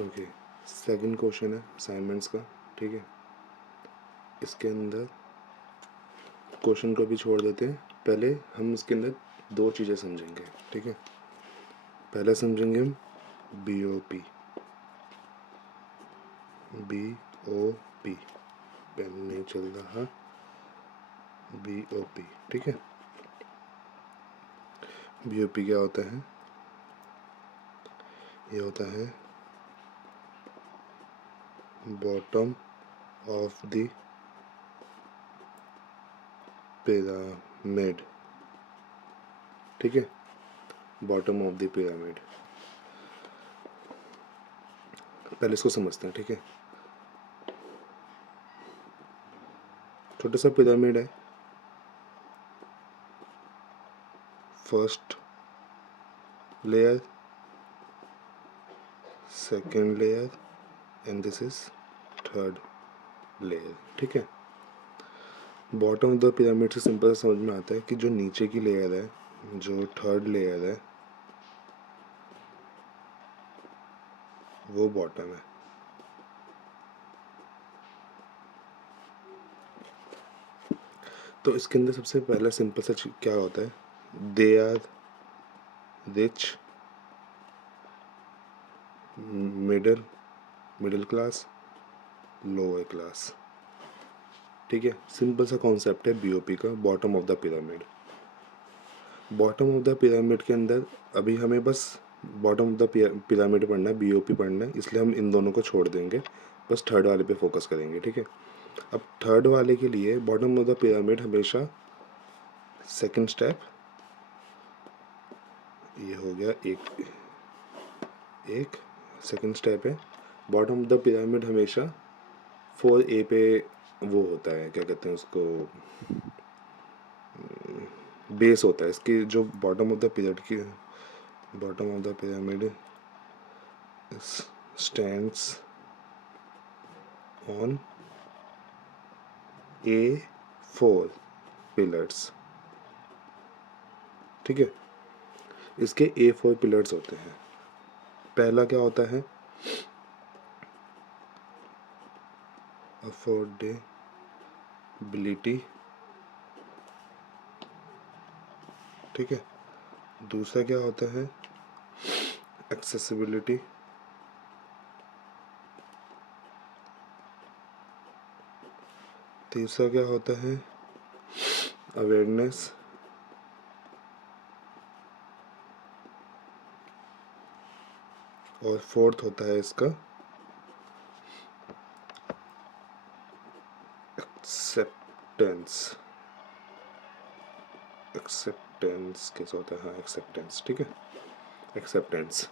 Okay, second question है assignments का, ठीक है। इसके अंदर क्वेश्चन को भी छोड़ देते हैं, पहले हम इसके अंदर दो चीज़ें समझेंगे, ठीक है। पहले समझेंगे हम B O P, B O P, pen नहीं चल रहा, बी ओ पी, ठीक है। बी ओ पी क्या होता है? ये होता है बॉटम ऑफ द पिरामिड, ठीक है। बॉटम ऑफ द पिरामिड, पहले इसको समझते हैं, ठीक है। छोटा सा पिरामिड है, first layer, second layer and this is third layer, ठीक है। बॉटम ऑफ द पिरामिड से सिंपल समझ में आता है कि जो नीचे की लेयर है, जो थर्ड लेयर है, वो बॉटम है। तो इसके अंदर सबसे पहला सिंपल सा क्या होता है, they are rich, middle class, lower class, ठीक है। सिंपल सा कॉन्सेप्ट है बीओपी का, bottom of the pyramid. Bottom of the pyramid के अंदर अभी हमें बस बॉटम ऑफ द पिरामिड पढ़ना है, बीओपी पढ़ना है, इसलिए हम इन दोनों को छोड़ देंगे, बस थर्ड वाले पे फोकस करेंगे, ठीक है। अब थर्ड वाले के लिए बॉटम ऑफ द पिरामिड हमेशा सेकंड स्टेप, ये हो गया एक सेकंड स्टेप है। बॉटम ऑफ द पिरामिड हमेशा 4A पे वो होता है, क्या कहते हैं उसको, बेस होता है। इसकी जो बॉटम ऑफ द पिरामिड की, bottom of the pyramid stands on A4 pillars, ठीक है। इसके A4 पिलर्स होते हैं। पहला क्या होता है, अफोर्डेबिलिटी, ठीक है। दूसरा क्या होता है, एक्सेसिबिलिटी, तीसरा क्या होता है, अवेयरनेस, और फोर्थ होता है इसका एक्सेप्टेंस। एक्सेप्टेंस कैसे होता है, हाँ एक्सेप्टेंस, ठीक है, एक्सेप्टेंस।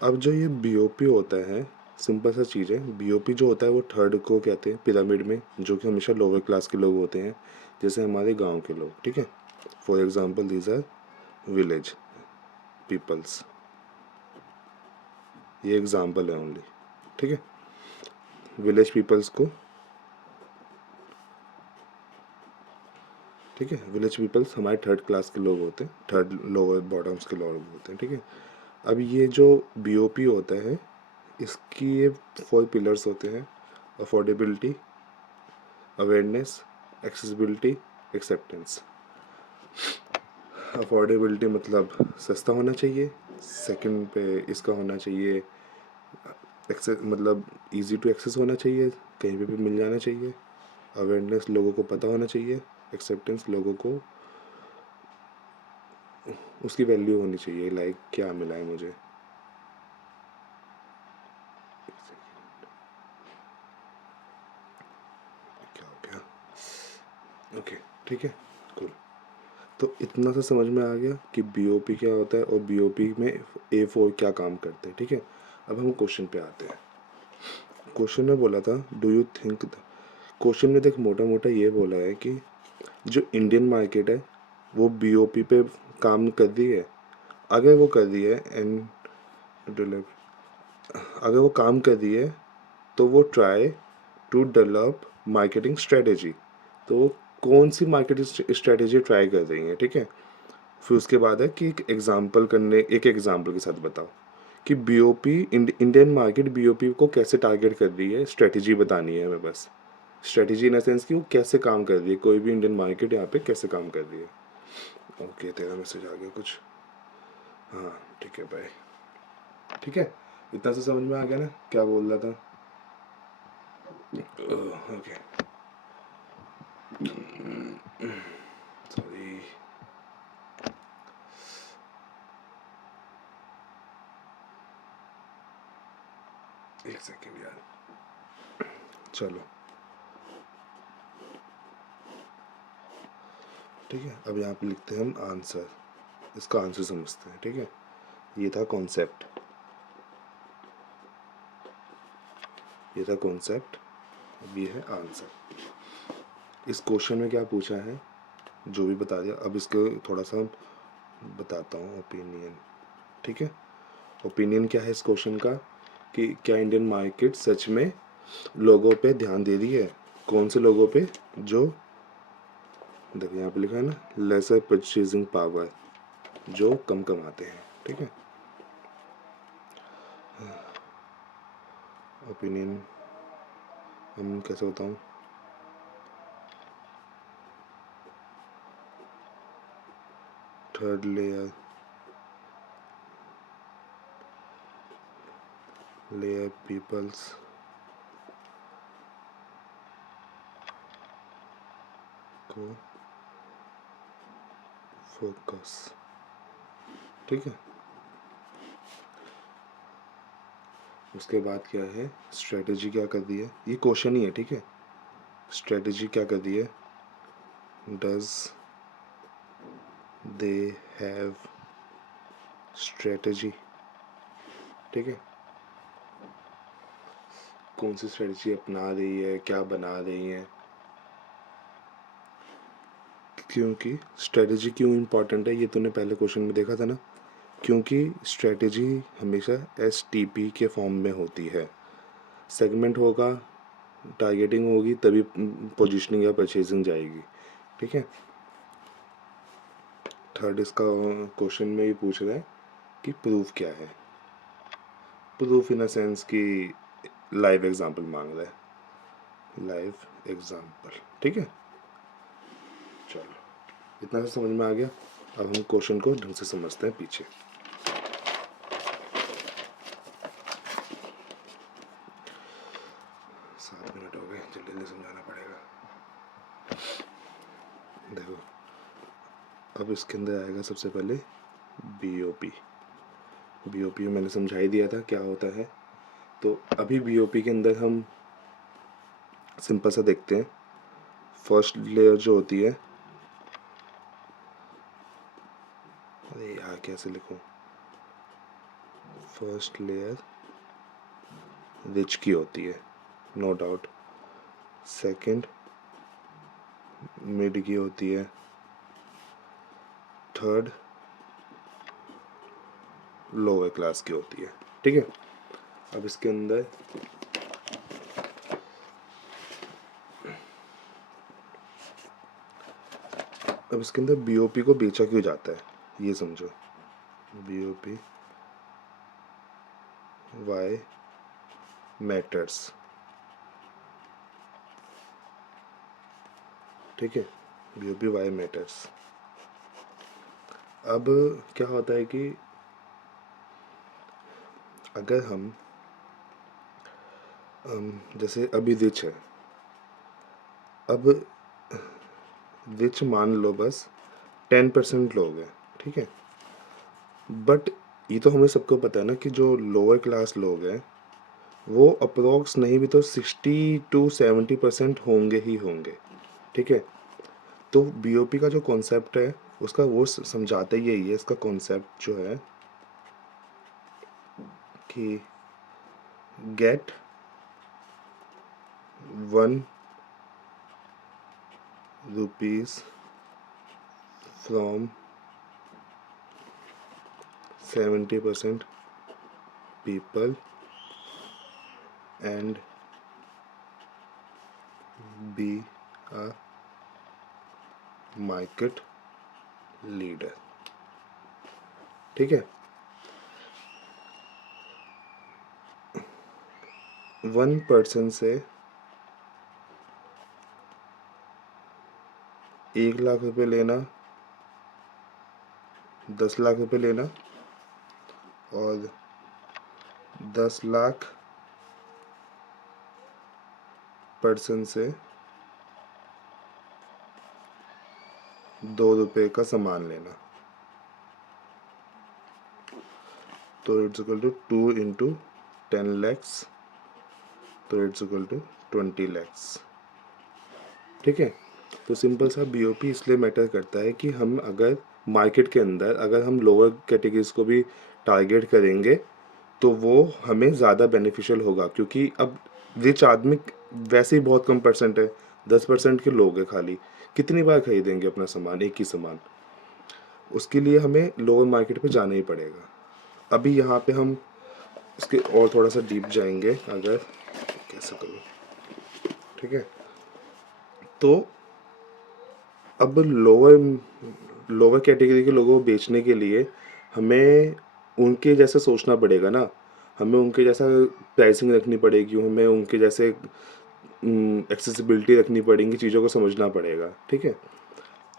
अब जो ये बीओपी होता है, सिंपल सा चीज़ है, बीओपी जो होता है वो थर्ड को कहते हैं पिरामिड में, जो कि हमेशा लोअर क्लास के लोग होते हैं, जैसे हमारे गांव के लोग, ठीक है। For example these are village peoples, ये एग्जांपल है ओनली, ठीक है। विलेज पीपल्स को, ठीक है, विलेज पीपल्स हमारे थर्ड क्लास के लोग होते हैं, थर्ड लोअर बॉटम्स के लोग होते हैं, ठीक है। अब ये जो बीओपी होता है, इसकी ये 4 पिलर्स होते हैं, affordability, awareness, accessibility, acceptance. Affordability मतलब सस्ता होना चाहिए, सेकंड पे इसका होना चाहिए एक्सेस, मतलब इजी टू एक्सेस होना चाहिए, कहीं पे भी मिल जाना चाहिए। अवेयरनेस लोगों को पता होना चाहिए, एक्सेप्टेंस लोगों को उसकी वैल्यू होनी चाहिए, लाइक क्या मिला है मुझे, क्या हो गया, ओके, ठीक है, कूल। तो इतना सा समझ में आ गया कि बीओपी क्या होता है और बीओपी में A4 क्या काम करते हैं, ठीक है। अब हम क्वेश्चन पे आते हैं। क्वेश्चन में बोला था, डू यू थिंक, क्वेश्चन में देख मोटा मोटा ये बोला है कि जो इंडियन मार्केट है वो बीओपी पे काम कर रही है। अगर वो कर रही है एंड अगर वो काम कर रही है तो वो try to develop marketing strategy, तो वो कौन सी मार्केटिंग स्ट्रेटेजी ट्राई कर रही है, ठीक है। फिर उसके बाद है कि एक एग्जांपल के साथ बताओ कि बीओपी इंडियन मार्केट बीओपी को कैसे टारगेट कर रही है, स्ट्रेटजी बतानी है हमें बस। स्ट्रेटजी इन सेंस कि वो कैसे काम कर रही है, कोई भी इंडियन मार्केट यहाँ पे कैसे काम कर रही है। ओके, तेरा मैसेज आ गया कुछ। हाँ ठीक है बाय। ठीक है, इतना से समझ में आ गया ना क्या बोल रहा था। Okay sorry. एक सेकेंड यार, चलो ठीक है। अब यहाँ पे लिखते हैं हम आंसर, इसका आंसर समझते हैं। ठीक है, ये था कॉन्सेप्ट, ये था कॉन्सेप्ट, अब ये है आंसर। इस क्वेश्चन में क्या पूछा है जो भी बता दिया। अब इसको थोड़ा सा बताता हूँ, ओपिनियन। ठीक है, ओपिनियन क्या है इस क्वेश्चन का कि क्या इंडियन मार्केट सच में लोगों पे ध्यान दे रही है। कौन से लोगों पे, जो देखो यहाँ पे लिखा है ना, लेसर परचेजिंग पावर, जो कम कमाते हैं। ठीक है, ओपिनियन हम कैसे बताऊँ। थर्ड लेयर, लेयर पीपल्स को फोकस। ठीक है, उसके बाद क्या है, स्ट्रेटजी क्या कर दी है, ये क्वेश्चन ही है। ठीक है, स्ट्रेटजी क्या कर दी है, डज दे हैव स्ट्रेटजी। ठीक है, कौन सी स्ट्रेटजी अपना रही है, क्या बना रही है। क्योंकि स्ट्रेटजी क्यों इम्पोर्टेंट है, ये तूने पहले क्वेश्चन में देखा था ना। क्योंकि स्ट्रेटजी हमेशा STP के फॉर्म में होती है। सेगमेंट होगा, टारगेटिंग होगी, तभी पोजीशनिंग या परचेजिंग जाएगी। ठीक है, थर्ड इसका क्वेश्चन में ये पूछ रहा है कि प्रूफ क्या है। प्रूफ इन अ सेंस कि लाइव एग्जांपल मांग रहा है, लाइव एग्जांपल। ठीक है, चलो इतना से समझ में आ गया। अब हम क्वेश्चन को ढंग से समझते हैं पीछे। 7 मिनट हो गए, जल्दी जल्दी समझाना पड़ेगा। देखो, अब इसके अंदर आएगा सबसे पहले BOP। BOP मैंने समझा ही दिया था क्या होता है। तो अभी BOP के अंदर हम सिंपल सा देखते हैं। फर्स्ट लेयर जो होती है, अरे यार कैसे लिखूं, फर्स्ट लेयर रिच की होती है, नो डाउट। सेकंड मिड की होती है। थर्ड लोअर क्लास की होती है। ठीक है, अब इसके अंदर BOP को बेचा क्यों जाता है ये समझो। BOP why matters. ठीक है, BOP वाई मैटर्स। अब क्या होता है कि अगर हम जैसे अभी रिच है, अब रिच मान लो बस 10% लोग हैं। ठीक है, बट ये तो हमें सबको पता है ना कि जो लोअर क्लास लोग हैं वो अप्रोक्स नहीं भी तो 60 to 70% होंगे ही होंगे। ठीक है, तो BOP का जो कॉन्सेप्ट है उसका वो समझाते ही यही है। इसका कॉन्सेप्ट जो है कि get 1 rupees from 70% people and be a market leader। ठीक है, 1% से 1 लाख रुपए लेना, 10 लाख रुपए लेना और 10 लाख% से 2 रुपए का सामान लेना, तो it's equal to 2 into 10 lakhs, तो इट्स इक्वल टू 20 lakhs। ठीक है। तो सिंपल सा बीओपी इसलिए मैटर करता है कि हम अगर मार्केट के अंदर अगर हम लोअर कैटेगरीज को भी टारगेट करेंगे तो वो हमें ज़्यादा बेनिफिशियल होगा, क्योंकि अब रिच आदमी वैसे ही बहुत कम परसेंट है, 10% के लोग हैं खाली, कितनी बार खरीदेंगे अपना सामान, एक ही सामान। उसके लिए हमें लोअर मार्केट पे जाना ही पड़ेगा। अभी यहाँ पे हम इसके और थोड़ा सा डीप जाएंगे, अगर कैसे करूँ, ठीक है। तो अब लोअर कैटेगरी के लोगों को बेचने के लिए हमें उनके जैसा सोचना पड़ेगा ना, हमें उनके जैसा प्राइसिंग रखनी पड़ेगी, हमें उनके जैसे एक्सेसिबिलिटी रखनी पड़ेगी, चीज़ों को समझना पड़ेगा, ठीक है।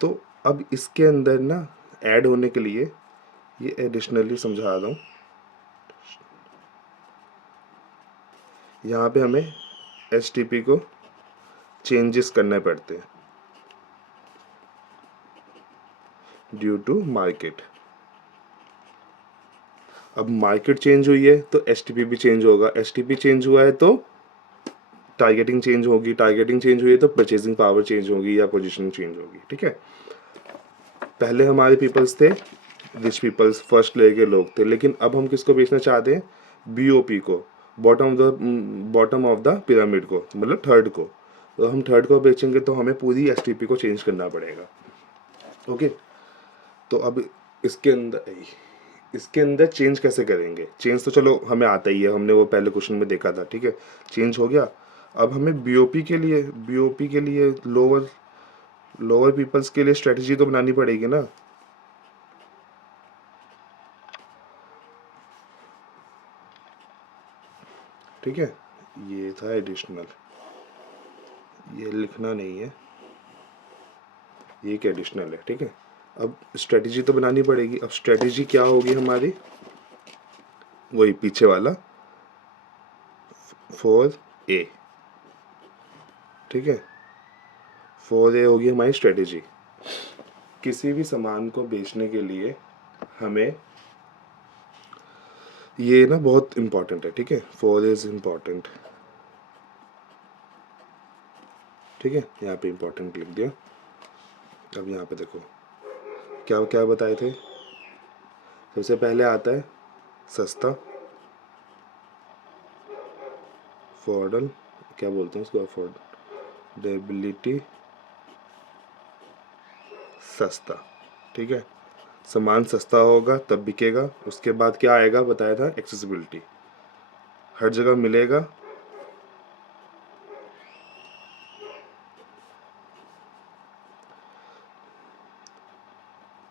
तो अब इसके अंदर ना ऐड होने के लिए ये एडिशनली समझा रहा हूँ। यहाँ पे हमें एसटीपी को चेंजेस करने पड़ते हैं ड्यू टू मार्केट। अब मार्केट चेंज हुई है तो एसटीपी भी चेंज होगा, एसटीपी चेंज हुआ है तो टारगेटिंग चेंज होगी, टारगेटिंग चेंज हुई है तो परचेजिंग पावर चेंज होगी या पोजीशनिंग चेंज होगी, ठीक है। पहले हमारे पीपल्स थे रिच पीपल्स, फर्स्ट लेयर के लोग थे, लेकिन अब हम किसको बेचना चाहते हैं, बीओपी को, बॉटम ऑफ द पिरामिड को, मतलब थर्ड को। तो हम थर्ड को बेचेंगे तो हमें पूरी एसटीपी को चेंज करना पड़ेगा। ओके। तो अब इसके अंदर चेंज कैसे करेंगे, चेंज तो चलो हमें आता ही है, हमने वो पहले क्वेश्चन में देखा था, ठीक है, चेंज हो गया। अब हमें बीओपी के लिए लोअर पीपल्स के लिए स्ट्रेटजी तो बनानी पड़ेगी ना। ठीक है, ये था एडिशनल, ये लिखना नहीं है, ये एक एडिशनल है, ठीक है। अब स्ट्रेटजी तो बनानी पड़ेगी, अब स्ट्रेटजी क्या होगी हमारी, वही पीछे वाला 4A, ठीक है। 4A होगी हमारी स्ट्रेटजी। किसी भी सामान को बेचने के लिए हमें ये ना बहुत इंपॉर्टेंट है, ठीक है, 4A इज इम्पॉर्टेंट, ठीक है, यहाँ पे इंपॉर्टेंट लिख दिया। अब यहाँ पे देखो क्या क्या बताए थे, सबसे पहले आता है सस्ता, अफोर्डल, क्या बोलते हैं उसको, अफोर्डेबिलिटी, सस्ता, ठीक है। सामान सस्ता होगा तब बिकेगा। उसके बाद क्या आएगा बताया था, एक्सेसिबिलिटी, हर जगह मिलेगा,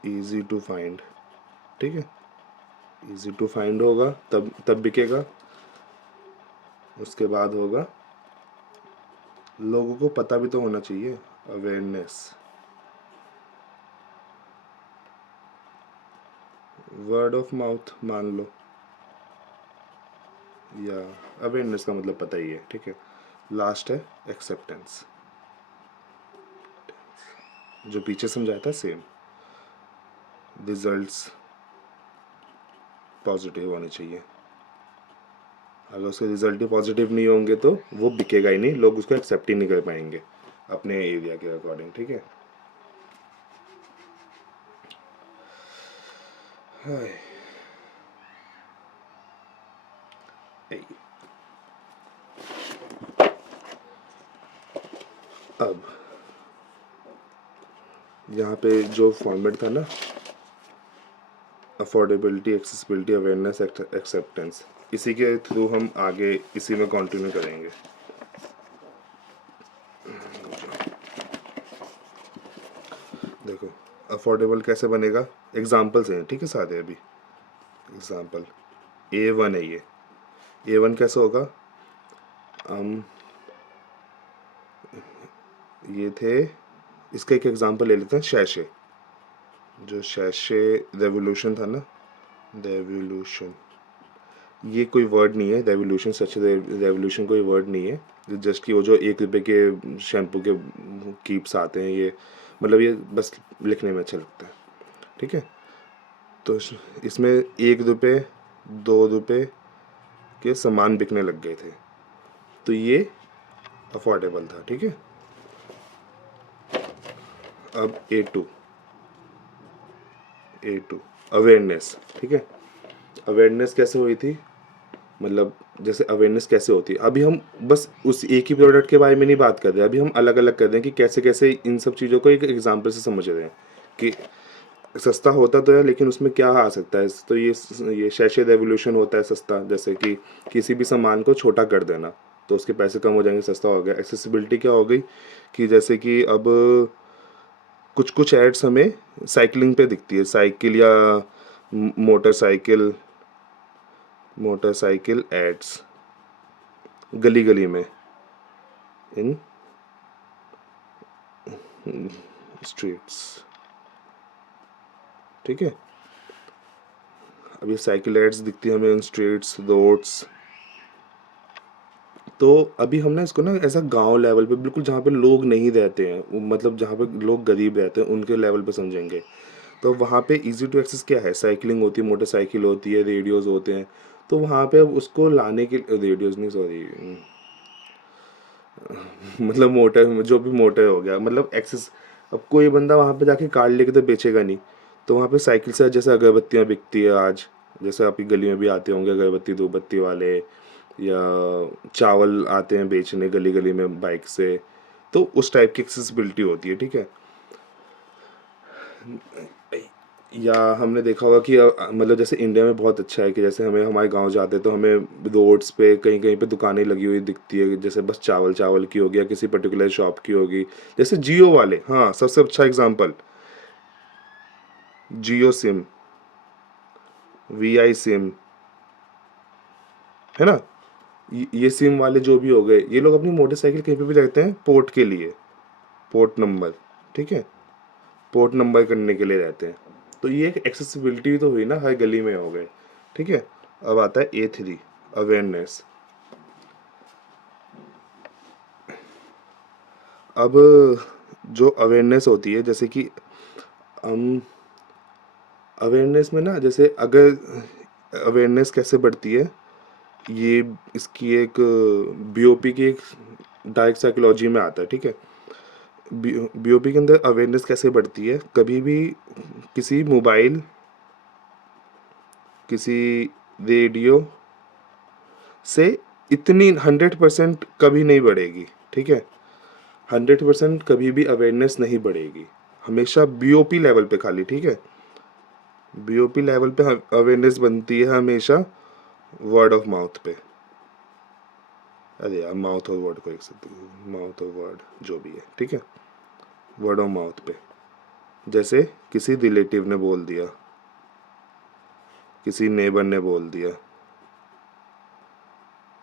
इजी टू फाइंड, ठीक है, इजी टू फाइंड होगा तब बिकेगा। उसके बाद होगा लोगों को पता भी तो होना चाहिए, अवेयरनेस, वर्ड ऑफ माउथ मान लो, या अवेयरनेस का मतलब पता ही है, ठीक है। लास्ट है एक्सेप्टेंस, जो पीछे समझाया था सेम, रिजल्ट्स पॉजिटिव होने चाहिए। अगर उसके रिजल्ट ही पॉजिटिव नहीं होंगे तो वो बिकेगा ही नहीं, लोग उसको एक्सेप्ट ही नहीं कर पाएंगे अपने एरिया के अकॉर्डिंग, ठीक है। अब यहाँ पे जो फॉर्मेट था ना, अफोर्डेबिलिटी, एक्सेसिबिलिटी, अवेयरनेस, एक्सेप्टेंस, इसी के थ्रू हम आगे इसी में कंटिन्यू करेंगे। देखो अफोर्डेबल कैसे बनेगा, एग्जाम्पल्स हैं, ठीक है, सारे अभी एग्जाम्पल। A1 है ये, A1 कैसे होगा, हम ये थे, इसका एक एग्जांपल ले लेते हैं, शैशे। जो शैशे रेवोल्यूशन था ना, रेवोल्यूशन, ये कोई वर्ड नहीं है, रेवोल्यूशन, सच रेवोल्यूशन कोई वर्ड नहीं है। जस्ट कि वो जो 1 रुपए के शैम्पू के कीप्स आते हैं, ये मतलब ये बस लिखने में अच्छा लगता है, ठीक है। तो इसमें 1 रुपए 2 रुपए के सामान बिकने लग गए थे, तो ये अफोर्डेबल था, ठीक है। अब A2 अवेयरनेस, ठीक है। अवेयरनेस कैसे हुई थी, मतलब जैसे अवेयरनेस कैसे होती है, अभी हम बस उस एक ही प्रोडक्ट के बारे में नहीं बात कर रहे, अभी हम अलग अलग कर रहे हैं कि कैसे कैसे इन सब चीज़ों को एक एग्जांपल से समझ रहे हैं कि सस्ता होता तो है लेकिन उसमें क्या आ सकता है। तो ये शैशे रेवोल्यूशन होता है सस्ता, जैसे कि किसी भी सामान को छोटा कर देना तो उसके पैसे कम हो जाएंगे, सस्ता हो गया। एक्सेसिबिलिटी क्या हो गई कि जैसे कि अब कुछ कुछ एड्स हमें साइकिलिंग पे दिखती है, साइकिल या मोटरसाइकिल, मोटरसाइकिल एड्स गली गली में, इन स्ट्रीट्स, ठीक है। अब ये साइकिल एड्स दिखती है हमें इन स्ट्रीट्स, रोड्स। तो अभी हमने इसको ना ऐसा गांव लेवल पे, बिल्कुल जहाँ पे लोग नहीं रहते हैं, मतलब जहाँ पे लोग गरीब रहते हैं उनके लेवल पे समझेंगे। तो वहाँ पे इजी टू एक्सेस क्या है, साइकिलिंग होती है, मोटरसाइकिल होती है, रेडियोज़ होते हैं। तो वहाँ पे अब उसको लाने के, रेडियोज़ नहीं सॉरी, मतलब मोटर, जो भी मोटर हो गया, मतलब एक्सेस। अब कोई बंदा वहाँ पे जाके कार लेके तो बेचेगा नहीं, तो वहाँ पे साइकिल से, जैसे अगरबत्तियाँ बिकती है आज, जैसे आपकी गली में भी आते होंगे अगरबत्ती धूपबत्ती वाले, या चावल आते हैं बेचने गली गली में बाइक से, तो उस टाइप की एक्सेसिबिलिटी होती है, ठीक है। या हमने देखा होगा कि मतलब जैसे इंडिया में बहुत अच्छा है कि जैसे हमें हमारे गांव जाते हैं तो हमें रोड्स पे कहीं कहीं पे दुकानें लगी हुई दिखती है, जैसे बस चावल चावल की होगी या किसी पर्टिकुलर शॉप की होगी, जैसे जियो वाले, हाँ सबसे अच्छा एग्जांपल, जियो सिम, VI सिम, है ना। ये सिम वाले जो भी हो गए, ये लोग अपनी मोटरसाइकिल कहीं पे भी रखते हैं पोर्ट के लिए, पोर्ट नंबर, ठीक है, पोर्ट नंबर करने के लिए रहते हैं। तो ये एक एक्सेसिबिलिटी तो हुई ना, हर गली में हो गए, ठीक है। अब आता है A3 अवेयरनेस। अब जो अवेयरनेस होती है, जैसे कि हम अवेयरनेस में ना, जैसे अगर अवेयरनेस कैसे बढ़ती है, ये इसकी एक BOP की एक डायरेक्ट साइकोलॉजी में आता है, ठीक है। BOP के अंदर अवेयरनेस कैसे बढ़ती है, कभी भी किसी मोबाइल, किसी रेडियो से इतनी 100% कभी नहीं बढ़ेगी, ठीक है। 100% कभी भी अवेयरनेस नहीं बढ़ेगी, हमेशा BOP लेवल पे खाली, ठीक है। BOP लेवल पे अवेयरनेस बनती है हमेशा वर्ड ऑफ माउथ पे। अरे यार, माउथ और वर्ड को एक साथ, माउथ और वर्ड जो भी है, ठीक है, वर्ड ऑफ माउथ पे। जैसे किसी रिलेटिव ने बोल दिया, किसी नेबर ने बोल दिया,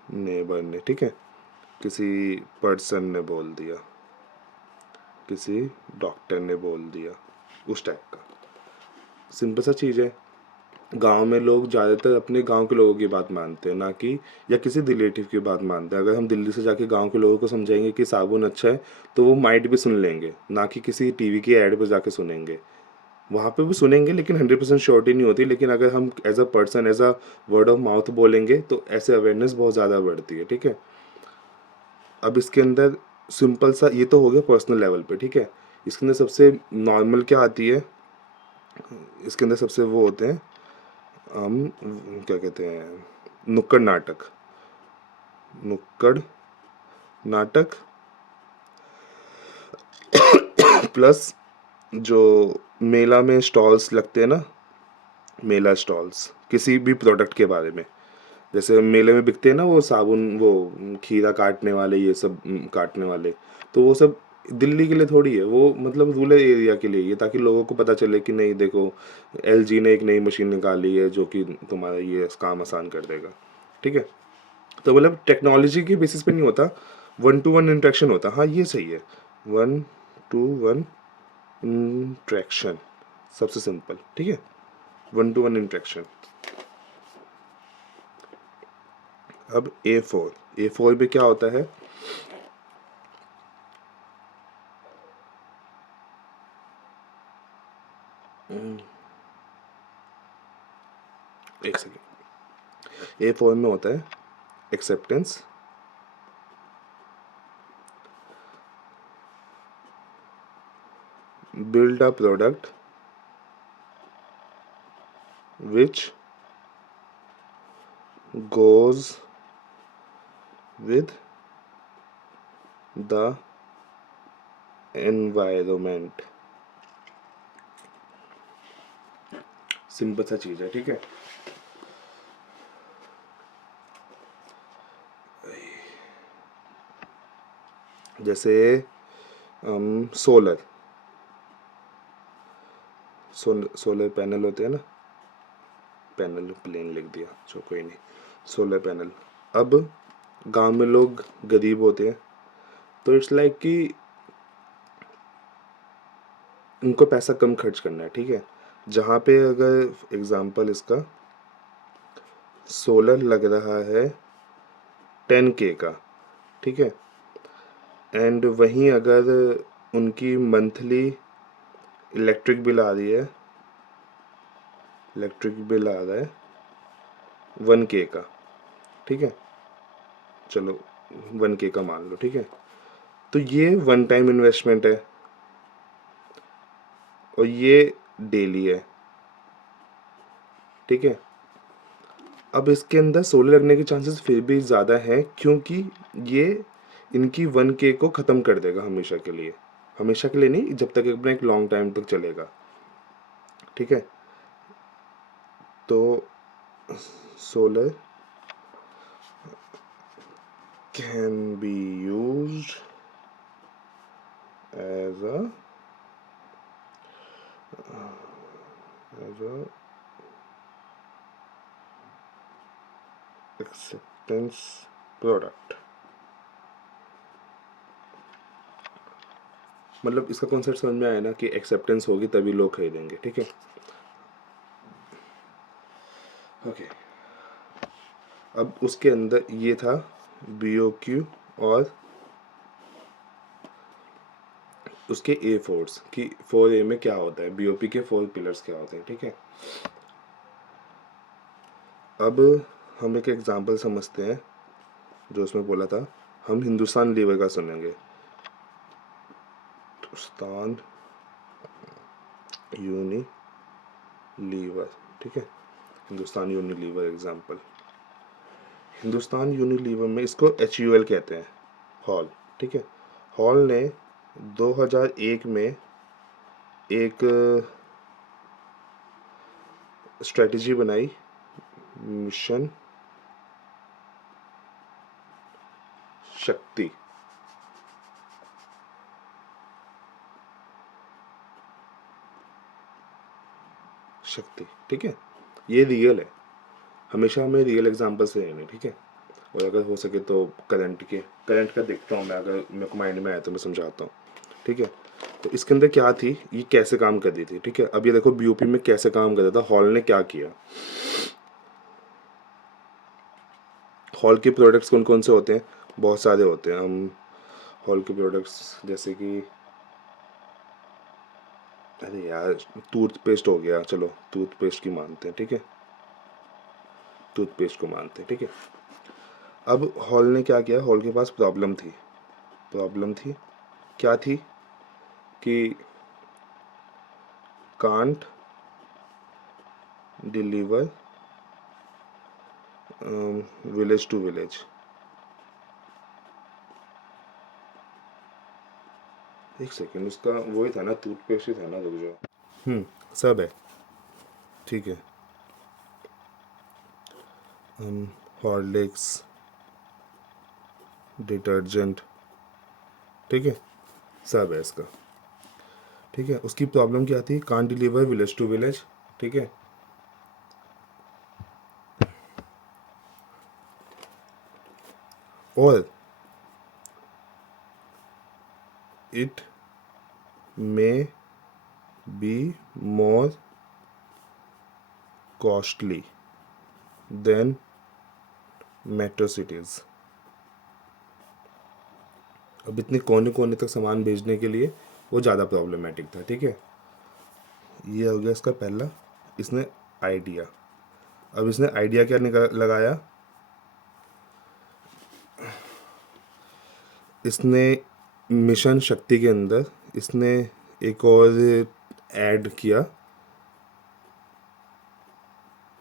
नेबर ने, ठीक है, किसी पर्सन ने बोल दिया, किसी डॉक्टर ने बोल दिया, उस टाइप का सिंपल सा चीज़ है। गांव में लोग ज़्यादातर अपने गांव के लोगों की बात मानते हैं, ना कि या किसी रिलेटिव की बात मानते हैं। अगर हम दिल्ली से जाके गांव के लोगों को समझाएंगे कि साबुन अच्छा है, तो वो माइट भी सुन लेंगे, ना कि किसी टीवी की ऐड पर जाके सुनेंगे। वहाँ पे भी सुनेंगे लेकिन 100% श्योरिटी नहीं होती, लेकिन अगर हम as a person, as a word of mouth बोलेंगे तो ऐसे अवेयरनेस बहुत ज़्यादा बढ़ती है, ठीक है। अब इसके अंदर सिंपल सा, ये तो हो गया पर्सनल लेवल पे, ठीक है। इसके अंदर सबसे नॉर्मल क्या आती है, इसके अंदर सबसे वो होते हैं, हम क्या कहते हैं, नुक्कड़ नाटक, नुक्कड़ नाटक प्लस जो मेला में स्टॉल्स लगते हैं ना, मेला स्टॉल्स किसी भी प्रोडक्ट के बारे में, जैसे मेले में बिकते हैं ना वो साबुन, वो खीरा काटने वाले, ये सब काटने वाले, तो वो सब दिल्ली के लिए थोड़ी है, वो मतलब रूरल एरिया के लिए ये, ताकि लोगों को पता चले कि नहीं देखो, LG ने एक नई मशीन निकाली है जो कि तुम्हारा ये काम आसान कर देगा, ठीक है। तो मतलब टेक्नोलॉजी के बेसिस पे नहीं होता, 1-to-1 इंट्रैक्शन होता। हाँ ये सही है, 1-to-1 इंट्रैक्शन, सबसे सिंपल, ठीक है, 1-to-1 इंट्रैक्शन। अब A4 में क्या होता है, एक सेकेंड, A4 में होता है acceptance, build a product which goes with the environment। Simple सा चीज है, ठीक है। जैसे सोलर सोलर पैनल होते हैं ना, पैनल प्लेन लिख दिया, जो कोई नहीं, सोलर पैनल। अब गांव में लोग गरीब होते हैं, तो इट्स लाइक कि उनको पैसा कम खर्च करना है, ठीक है। जहाँ पे अगर एग्जांपल इसका सोलर लग रहा है 10K का, ठीक है, एंड वहीं अगर उनकी मंथली इलेक्ट्रिक बिल आ रही है, इलेक्ट्रिक बिल आ रहा है 1K का, ठीक है, चलो 1K का मान लो, ठीक है। तो ये वन टाइम इन्वेस्टमेंट है और ये डेली है, ठीक है। अब इसके अंदर सोलर लगने के चांसेस फिर भी ज़्यादा हैं, क्योंकि ये इनकी 1K को ख़त्म कर देगा हमेशा के लिए, हमेशा के लिए नहीं, जब तक अपना एक लॉन्ग टाइम तक चलेगा, ठीक है। तो solar can be used as a acceptance product. मतलब इसका कॉन्सेप्ट समझ में आया ना, कि एक्सेप्टेंस होगी तभी लोग खरीदेंगे, ठीक है। ओके, अब उसके अंदर ये था BOQ और उसके A4s कि 4A में क्या होता है, BOP के 4 पिलर्स क्या होते हैं, ठीक है। अब हम एक एग्जांपल समझते हैं, जो उसमें बोला था, हम हिंदुस्तान लीवर का सुनेंगे, हिंदुस्तान यूनिलीवर, ठीक है, Hindustan Unilever example. Hindustan Unilever में इसको HUL कहते हैं, हॉल, ठीक है। हॉल ने 2001 में एक स्ट्रेटजी बनाई, मिशन शक्ति, शक्ति, ठीक है। ये रियल है, हमेशा हमें रियल एग्जांपल से लेने, ठीक है। और अगर हो सके तो करंट का देखता हूँ मैं, अगर मेरे को माइंड में आया तो मैं समझाता हूँ, ठीक है। तो इसके अंदर क्या थी, ये कैसे काम कर रही थी, ठीक है। अब ये देखो BOP में कैसे काम कर रहा था, हॉल ने क्या किया। हॉल के प्रोडक्ट्स कौन कौन से होते हैं, बहुत सारे होते हैं। हम हॉल के प्रोडक्ट्स जैसे कि, अरे यार, टूथपेस्ट हो गया, चलो टूथपेस्ट की मानते हैं, ठीक है, टूथपेस्ट को मानते हैं, ठीक है। अब हॉल ने क्या किया, हॉल के पास प्रॉब्लम थी, क्या थी, कि can't deliver village to village. एक सेकेंड, उसका वही था ना, टूथपेस्ट ही था ना, रुक जाओ, सब है, ठीक है। हॉर्लिक्स, डिटर्जेंट, ठीक है, सब है इसका, ठीक है। उसकी प्रॉब्लम क्या थी, can't deliver village to village, ठीक है। और it may be more costly than metro cities। अब इतने कोने कोने तक सामान भेजने के लिए वो ज़्यादा प्रॉब्लमेटिक था। ठीक है, ये हो गया इसका पहला, इसने आइडिया। अब इसने आइडिया क्या लगाया, इसने मिशन शक्ति के अंदर इसने एक और ऐड किया,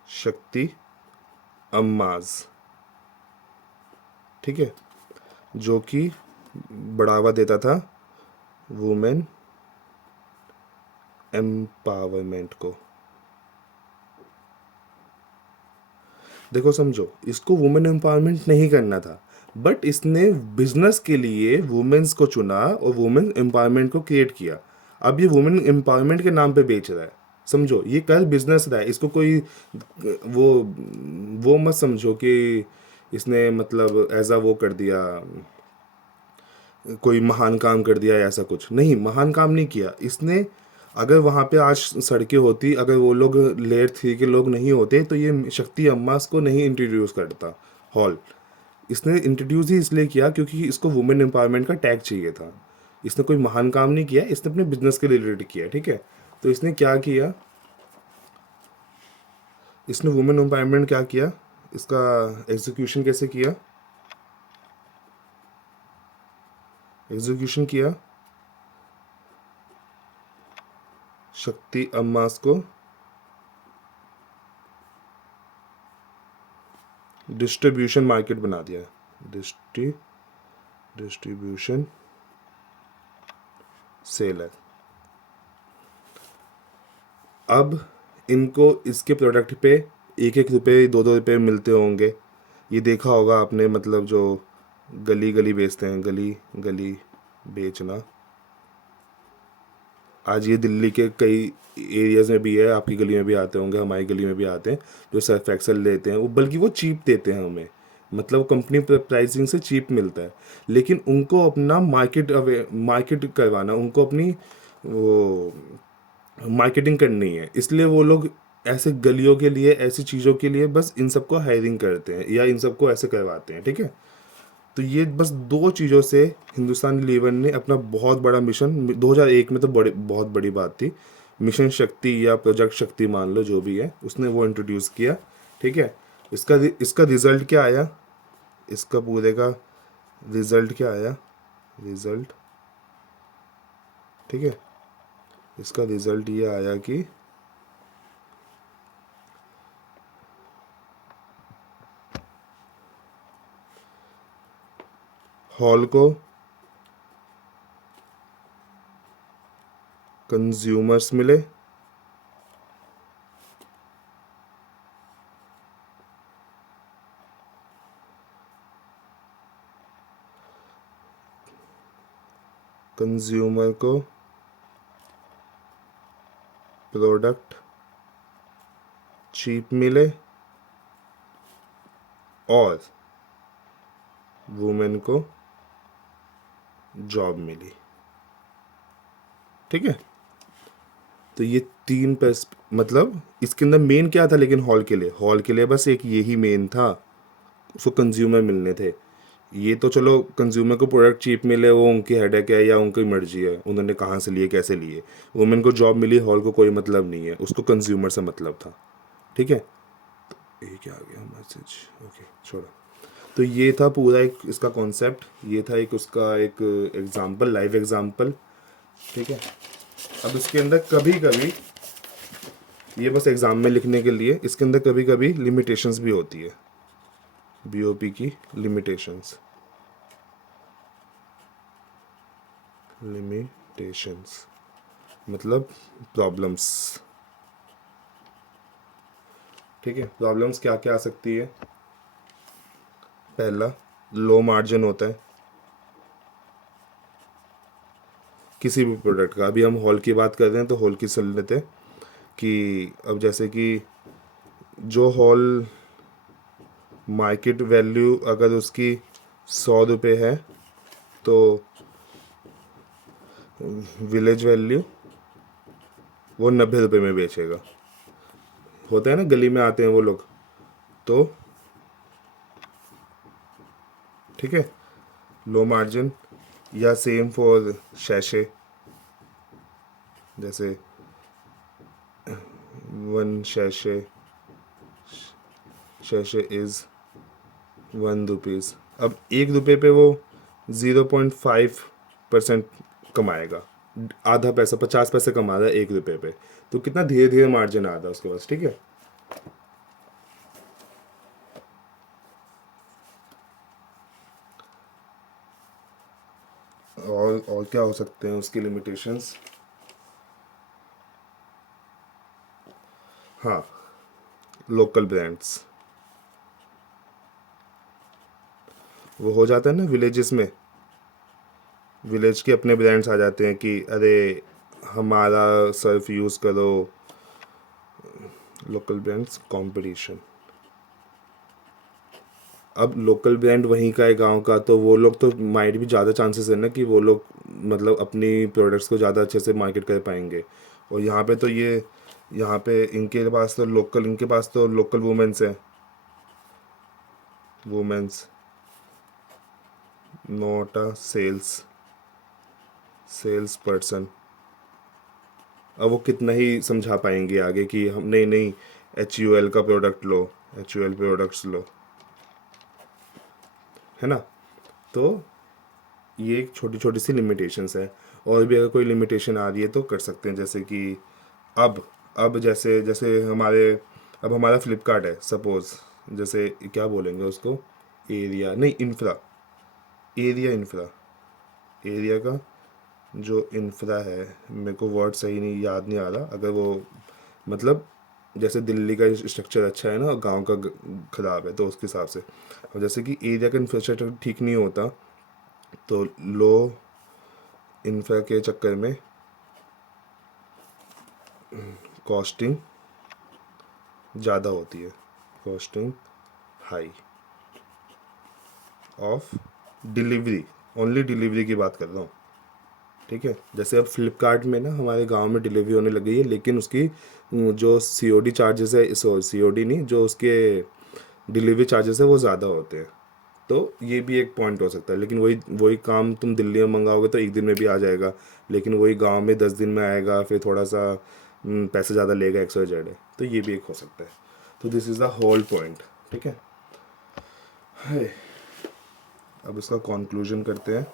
शक्ति अम्माज। ठीक है, जो कि बढ़ावा देता था वुमेन एम्पावरमेंट को। देखो समझो, इसको वुमेन एम्पावरमेंट नहीं करना था, बट इसने बिजनेस के लिए वुमेन्स को चुना और वुमेन एम्पावरमेंट को क्रिएट किया। अब ये वुमेन एम्पावरमेंट के नाम पे बेच रहा है। समझो, ये कर बिजनेस रहा है, इसको कोई वो मत समझो कि इसने मतलब एज अ वो कर दिया, कोई महान काम कर दिया, ऐसा कुछ नहीं, महान काम नहीं किया इसने। अगर वहाँ पे आज सड़कें होती, अगर वो लोग लेयर 3 के लोग नहीं होते, तो ये शक्ति अम्मास को नहीं इंट्रोड्यूस करता हॉल। इसने इंट्रोड्यूस ही इसलिए किया क्योंकि इसको वुमेन एम्पावरमेंट का टैग चाहिए था। इसने कोई महान काम नहीं किया, इसने अपने बिजनेस के लिए रिलेटेड किया। ठीक है, तो इसने क्या किया, इसने वुमेन एम्पावरमेंट क्या किया, इसका एग्जीक्यूशन कैसे किया, एग्जीक्यूशन किया, शक्ति अम्मास को डिस्ट्रीब्यूशन मार्केट बना दिया, डिस्ट्रीब्यूशन सेलर। अब इनको इसके प्रोडक्ट पे 1-1 रुपये 2-2 रुपये मिलते होंगे। ये देखा होगा आपने, मतलब जो गली गली बेचते हैं, गली गली बेचना। आज ये दिल्ली के कई एरियाज़ में भी है, आपकी गली में भी आते होंगे, हमारी गली में भी आते हैं, जो सर्फ एक्सेल लेते हैं, वो बल्कि वो चीप देते हैं हमें, मतलब कंपनी प्राइसिंग से चीप मिलता है। लेकिन उनको अपना मार्केट करवाना, उनको अपनी वो मार्केटिंग करनी है, इसलिए वो लोग ऐसे गलियों के लिए, ऐसी चीज़ों के लिए बस इन सबको हायरिंग करते हैं या इन सबको ऐसे करवाते हैं। ठीक है, तो ये बस 2 चीज़ों से हिंदुस्तान लीवर ने अपना बहुत बड़ा मिशन 2001 में, तो बहुत बड़ी बात थी, मिशन शक्ति या प्रोजेक्ट शक्ति मान लो, जो भी है, उसने वो इंट्रोड्यूस किया। ठीक है, इसका रिजल्ट क्या आया, इसका पूरे का रिजल्ट क्या आया, रिजल्ट, ठीक है, इसका रिजल्ट ये आया कि हॉल को कंज्यूमर्स मिले, कंज्यूमर को प्रोडक्ट चीप मिले और वुमेन को जॉब मिली। ठीक है, तो ये 3 मतलब इसके अंदर मेन क्या था, लेकिन हॉल के लिए बस एक यही मेन था, उसको कंज्यूमर मिलने थे। ये तो चलो, कंज्यूमर को प्रोडक्ट चीप मिले वो उनकी हेडेक है या उनकी मर्जी है, उन्होंने कहाँ से लिए कैसे लिए। वुमेन को जॉब मिली, हॉल को कोई मतलब नहीं है, उसको कंज्यूमर से मतलब था। ठीक है, तो ये क्या आ गया मैसेज, ओके छोड़ो। तो ये था पूरा एक इसका कॉन्सेप्ट, ये था एक उसका एक एग्जाम्पल, लाइव एग्जाम्पल। ठीक है, अब इसके अंदर कभी कभी, ये बस एग्ज़ाम में लिखने के लिए, इसके अंदर कभी कभी लिमिटेशंस भी होती है, बीओपी की लिमिटेशंस, मतलब प्रॉब्लम्स। ठीक है, प्रॉब्लम्स क्या क्या आ सकती है, पहला लो मार्जिन होता है किसी भी प्रोडक्ट का। अभी हम हॉल की बात कर रहे हैं, तो हॉल की सुन लेते हैं कि अब जैसे कि जो हॉल मार्केट वैल्यू अगर उसकी 100 रुपये है तो विलेज वैल्यू वो 90 रुपये में बेचेगा। होता है ना, गली में आते हैं वो लोग, तो ठीक है, लो मार्जिन। या सेम फॉर शैशे, जैसे 1 शैशे, शैशे इज़ 1 रुपीज़। अब 1 रुपये पे वो 0.5% कमाएगा, आधा पैसा, 50 पैसे कमा रहा है 1 रुपये पे। तो कितना धीरे धीरे मार्जिन आ रहा है उसके पास, ठीक है। और क्या हो सकते हैं उसकी लिमिटेशंस? हाँ, लोकल ब्रांड्स, वो हो जाता है ना विलेजेस में, विलेज के अपने ब्रांड्स आ जाते हैं कि अरे हमारा सर्फ यूज़ करो। Local brands competition. अब लोकल ब्रांड वहीं का है, गांव का, तो वो लोग तो माइट भी ज़्यादा चांसेस है ना कि वो लोग मतलब अपनी प्रोडक्ट्स को ज़्यादा अच्छे से मार्केट कर पाएंगे। और यहाँ पे तो ये, यहाँ पे इनके पास तो लोकल, इनके पास तो लोकल वुमेन्स हैं, womens, not a sales person. अब वो कितना ही समझा पाएंगे आगे कि हम नहीं नहीं, HUL का प्रोडक्ट लो, HUL प्रोडक्ट्स लो, है ना। तो ये एक छोटी छोटी सी लिमिटेशंस है। और भी अगर कोई लिमिटेशन आ रही है तो कर सकते हैं, जैसे कि अब जैसे जैसे हमारे, अब हमारा फ्लिपकार्ट है सपोज़, जैसे क्या बोलेंगे उसको, एरिया नहीं, इंफ्रा, इंफ्रा, एरिया का जो इंफ्रा है, मेरे को वर्ड सही नहीं याद नहीं आ रहा, अगर वो मतलब जैसे दिल्ली का स्ट्रक्चर अच्छा है ना और गांव का ख़राब है, तो उसके हिसाब से। और जैसे कि एरिया का इंफ्रास्ट्रक्चर ठीक नहीं होता, तो लो इंफ्रा के चक्कर में कॉस्टिंग ज़्यादा होती है, costing high of delivery, only delivery की बात कर रहा हूँ, ठीक है। जैसे अब फ्लिपकार्ट में ना हमारे गांव में डिलीवरी होने लग गई है, लेकिन उसकी जो COD चार्जेस है, COD नहीं, जो उसके डिलीवरी चार्जेस है वो ज़्यादा होते हैं। तो ये भी एक पॉइंट हो सकता है, लेकिन वही वही काम तुम दिल्ली में मंगाओगे तो एक दिन में भी आ जाएगा, लेकिन वही गांव में 10 दिन में आएगा, फिर थोड़ा सा पैसे ज़्यादा लेगा, XYZ है, तो ये भी एक हो सकता है। तो this is the whole point, ठीक है। हाय, अब इसका कंक्लूजन करते हैं।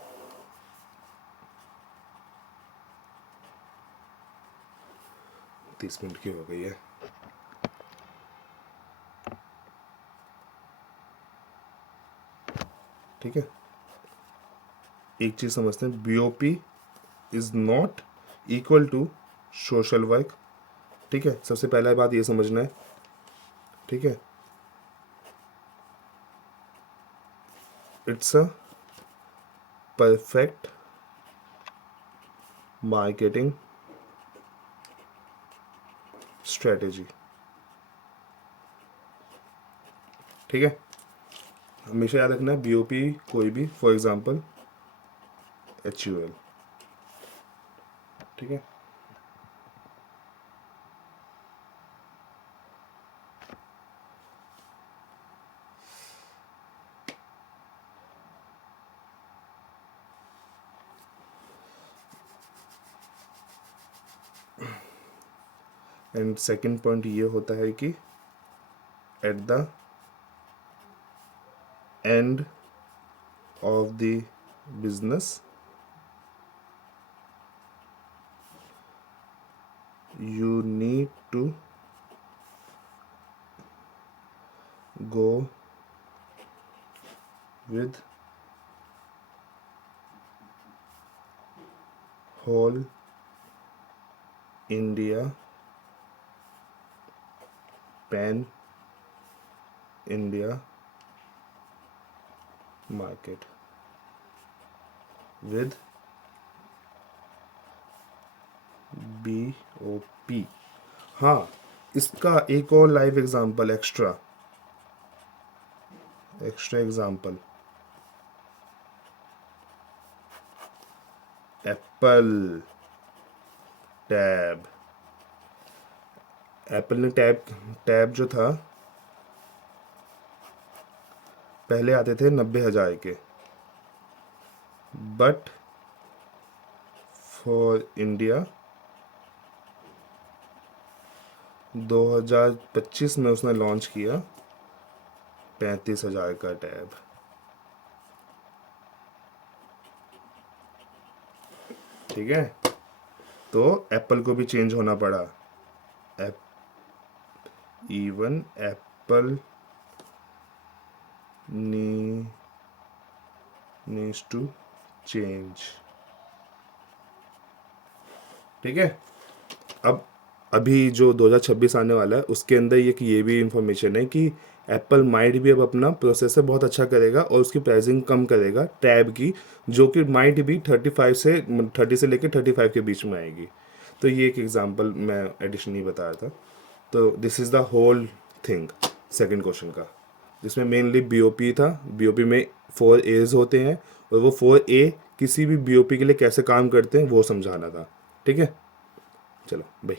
30 मिनट की हो गई है, ठीक है। एक चीज़ समझते हैं, BOP is not equal to social work, ठीक है। सबसे पहला बात ये समझना है, ठीक है। It's a perfect marketing strategy, ठीक है। हमेशा याद रखना है, BOP कोई भी, फॉर एग्जांपल HUL, ठीक है। एंड सेकंड पॉइंट ये होता है कि at the end of the business you need to go with whole India, pan India market with BOP। हाँ, इसका एक और live example, extra example, Apple tab, Apple ने टैब टैब जो था पहले आते थे 90,000 के, बट फॉर इंडिया 2025 में उसने लॉन्च किया 35,000 का टैब। ठीक है, तो एप्पल को भी चेंज होना पड़ा। Even Apple needs to change. ठीक है, अब अभी जो 2026 आने वाला है उसके अंदर ये भी इंफॉर्मेशन है कि एप्पल माइट भी अब अपना प्रोसेसर बहुत अच्छा करेगा और उसकी प्राइसिंग कम करेगा टैब की, जो कि माइट भी 30 से लेकर 35 के बीच में आएगी। तो ये एक एग्जांपल मैं एडिशनली बता रहा था। तो this is the whole thing second question का, जिसमें मेनली बीओपी था। बीओपी में 4 एज होते हैं और वो 4 ए किसी भी बीओपी के लिए कैसे काम करते हैं वो समझाना था। ठीक है, चलो भाई।